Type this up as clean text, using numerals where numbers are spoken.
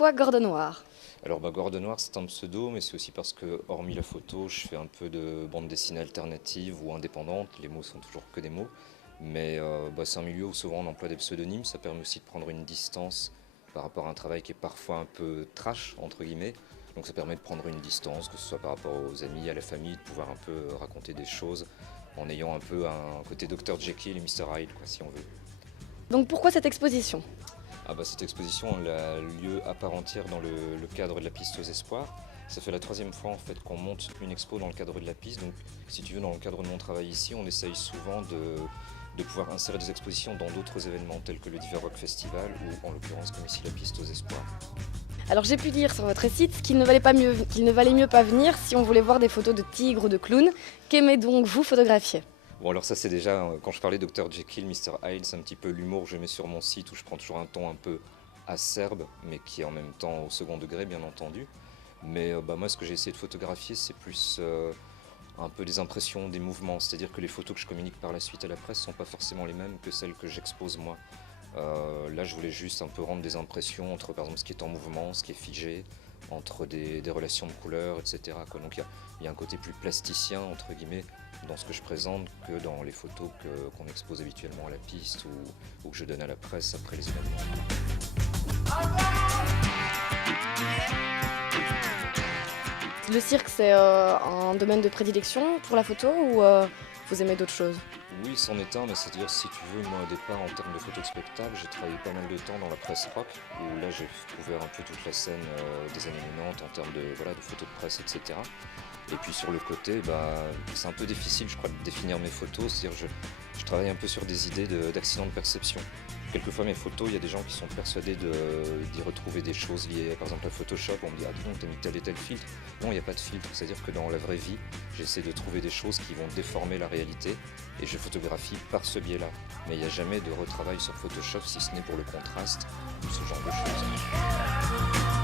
pourquoi Gordon Noir? Alors Gordon Noir c'est un pseudo, mais c'est aussi parce que hormis la photo, je fais un peu de bande dessinée alternative ou indépendante, les mots sont toujours que des mots, mais c'est un milieu où souvent on emploie des pseudonymes, ça permet aussi de prendre une distance par rapport à un travail qui est parfois un peu trash, entre guillemets, donc ça permet de prendre une distance, que ce soit par rapport aux amis, à la famille, de pouvoir un peu raconter des choses en ayant un peu un côté Dr Jekyll et Mr Hyde, quoi, si on veut. Donc pourquoi cette exposition? Cette exposition elle a lieu à part entière dans le cadre de la piste aux espoirs. Ça fait la troisième fois en fait qu'on monte une expo dans le cadre de la piste. Donc si tu veux, dans le cadre de mon travail ici, on essaye souvent de pouvoir insérer des expositions dans d'autres événements tels que le Diva Rock Festival ou en l'occurrence comme ici la piste aux espoirs. Alors j'ai pu lire sur votre site qu'il ne valait mieux pas venir si on voulait voir des photos de tigres ou de clowns. Qu'aimez donc vous photographier? Bon alors ça c'est déjà, quand je parlais Dr Jekyll, Mr Hyde, c'est un petit peu l'humour que je mets sur mon site où je prends toujours un ton un peu acerbe, mais qui est en même temps au second degré bien entendu. Mais moi ce que j'ai essayé de photographier c'est plus un peu des impressions, des mouvements, c'est-à-dire que les photos que je communique par la suite à la presse ne sont pas forcément les mêmes que celles que j'expose moi. Là je voulais juste un peu rendre des impressions entre par exemple ce qui est en mouvement, ce qui est figé, entre des relations de couleurs, etc. Donc il y a un côté plus plasticien entre guillemets dans ce que je présente que dans les photos qu'on expose habituellement à la piste ou que je donne à la presse après les événements. Le cirque, c'est un domaine de prédilection pour la photo ou vous aimez d'autres choses? Oui, c'en est un, mais c'est-à-dire si tu veux, moi au départ en termes de photos de spectacle, j'ai travaillé pas mal de temps dans la presse rock, où là j'ai couvert un peu toute la scène des années 90 en termes de photos de presse, etc. Et puis sur le côté, c'est un peu difficile je crois de définir mes photos, c'est-à-dire je travaille un peu sur des idées d'accidents de perception. Quelquefois mes photos, il y a des gens qui sont persuadés d'y retrouver des choses liées, par exemple à Photoshop, on me dit ah dis donc t'as mis tel et tel filtre. Non, il n'y a pas de filtre, c'est-à-dire que dans la vraie vie, j'essaie de trouver des choses qui vont déformer la réalité et je photographie par ce biais-là. Mais il n'y a jamais de retravail sur Photoshop si ce n'est pour le contraste ou ce genre de choses.